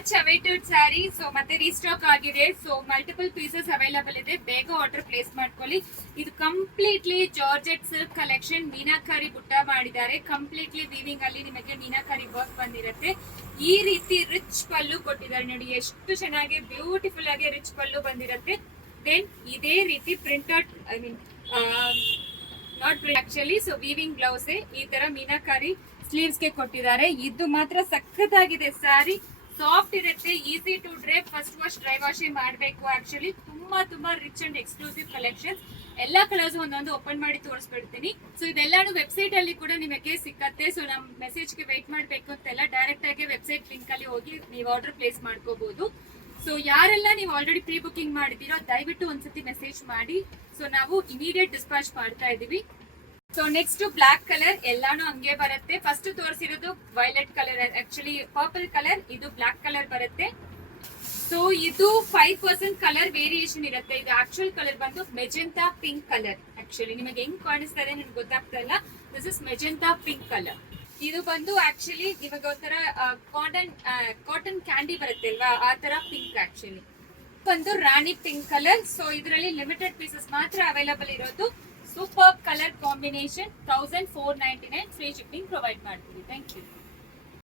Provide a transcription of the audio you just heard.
Much awaited sari. So ಮತ್ತೆ restock ಆಗಿದೆ. So multiple pieces available ಇದೆ, ಬೇಗ ಆರ್ಡರ್ ಪ್ಲೇಸ್ ಮಾಡ್ಕೊಳ್ಳಿ. ಇದು completely georgette silk collection, meenakari ಬುಟ್ಟ ಮಾಡಿದ್ದಾರೆ. ಕಂಪ್ಲೀಟ್ಲಿ ವೀವಿಂಗ್ ಅಲ್ಲಿ ನಿಮಗೆ ಮೀನಾಕಾರಿ ವರ್ಕ್ ಬಂದಿರುತ್ತೆ. ಈ ರೀತಿ ರಿಚ್ ಪಲ್ಲು ಕೊಟ್ಟಿದ್ದಾರೆ ನೋಡಿ, ಎಷ್ಟು ಚೆನ್ನಾಗಿ ಬ್ಯೂಟಿಫುಲ್ ಆಗಿ ರಿಚ್ ಪಲ್ಲು ಬಂದಿರುತ್ತೆ. ದೆನ್ ಇದೇ ರೀತಿ printed, I mean not print actually, so weaving blouse ಈ ತರ ಮೀನಾಕಾರಿ ಸ್ಲೀವ್ಸ್ ಗೆ ಕೊಟ್ಟಿದ್ದಾರೆ. ಇದು ಮಾತ್ರ ಸಖತ್ತಾಗಿದೆ ಸ್ಯಾರಿ, ಸಾಫ್ಟ್ ಇರುತ್ತೆ, easy to drape. First wash dry wash ಮಾಡಬೇಕು. ಆಕ್ಚುಲಿ ತುಂಬಾ ರಿಚ್ ಅಂಡ್ ಎಕ್ಸ್ಕ್ಲೂಸಿವ್ ಕಲೆಕ್ಷನ್. ಎಲ್ಲಾ ಕಲರ್ಸ್ ಒಂದೊಂದು ಓಪನ್ ಮಾಡಿ ತೋರಿಸ್ಬಿಡ್ತೀನಿ. ಸೊ ಇದೆಲ್ಲಾನು ವೆಬ್ಸೈಟ್ ಅಲ್ಲಿ ಕೂಡ ನಿಮಗೆ ಸಿಕ್ಕತ್ತೆ. ಸೊ ನಮ್ ಮೆಸೇಜ್ ಗೆ ವೇಟ್ ಮಾಡ್ಬೇಕು ಅಂತೆಲ್ಲ, ಡೈರೆಕ್ಟ್ ಆಗಿ ವೆಬ್ಸೈಟ್ ಲಿಂಕ್ ಅಲ್ಲಿ ಹೋಗಿ ನೀವು ಆರ್ಡರ್ ಪ್ಲೇಸ್ ಮಾಡ್ಕೋಬಹುದು. ಸೊ ಯಾರೆಲ್ಲ ನೀವು ಆಲ್ರೆಡಿ ಪ್ರೀ ಬುಕಿಂಗ್ ಮಾಡಿದೀರೋ ದಯವಿಟ್ಟು ಒಂದ್ಸತಿ ಮೆಸೇಜ್ ಮಾಡಿ. ಸೊ ನಾವು ಇಮಿಡಿಯೇಟ್ ಡಿಸ್ಪ್ಯಾಚ್ ಮಾಡ್ತಾ ಇದೀವಿ. ಸೊ ನೆಕ್ಸ್ಟ್ ಬ್ಲಾಕ್ ಕಲರ್, ಎಲ್ಲಾನು ಹಂಗೆ ಬರುತ್ತೆ. ಫಸ್ಟ್ ತೋರಿಸಿರೋದು violet colour, actually purple colour, ಇದು ಬ್ಲಾಕ್ ಕಲರ್ ಬರುತ್ತೆ. ಸೊ ಇದು 5% ಕಲರ್ ವೇರಿಯೇಷನ್ ಇರುತ್ತೆ. ಇದು ಆಕ್ಚುಯಲ್ ಕಲರ್ ಬಂದು ಮೆಜೆಂಟಾ ಪಿಂಕ್ ಕಲರ್. ಆಕ್ಚುಲಿ ನಿಮಗೆ ಹೆಂಗ್ ಕಾಣಿಸ್ತಾ ಇದೆ ನನಗೆ ಗೊತ್ತಾಗ್ತಾ ಇಲ್ಲ. This is magenta pink colour. ಇದು ಬಂದು ಆಕ್ಚುಲಿ ಇವಾಗ ಒಂಥರ ಕಾಟನ್ ಕ್ಯಾಂಡಿ ಬರುತ್ತೆ ಅಲ್ವಾ, ಆ ತರ ಪಿಂಕ್. ಆಕ್ಚುಲಿ ಬಂದು ರಾಣಿ ಪಿಂಕ್ ಕಲರ್. ಸೊ ಇದರಲ್ಲಿ ಲಿಮಿಟೆಡ್ ಪೀಸಸ್ ಮಾತ್ರ ಅವೈಲಬಲ್ ಇರೋದು. Super colour combination. 1499 free shipping provide ಮಾಡ್ತೀವಿ. Thank you.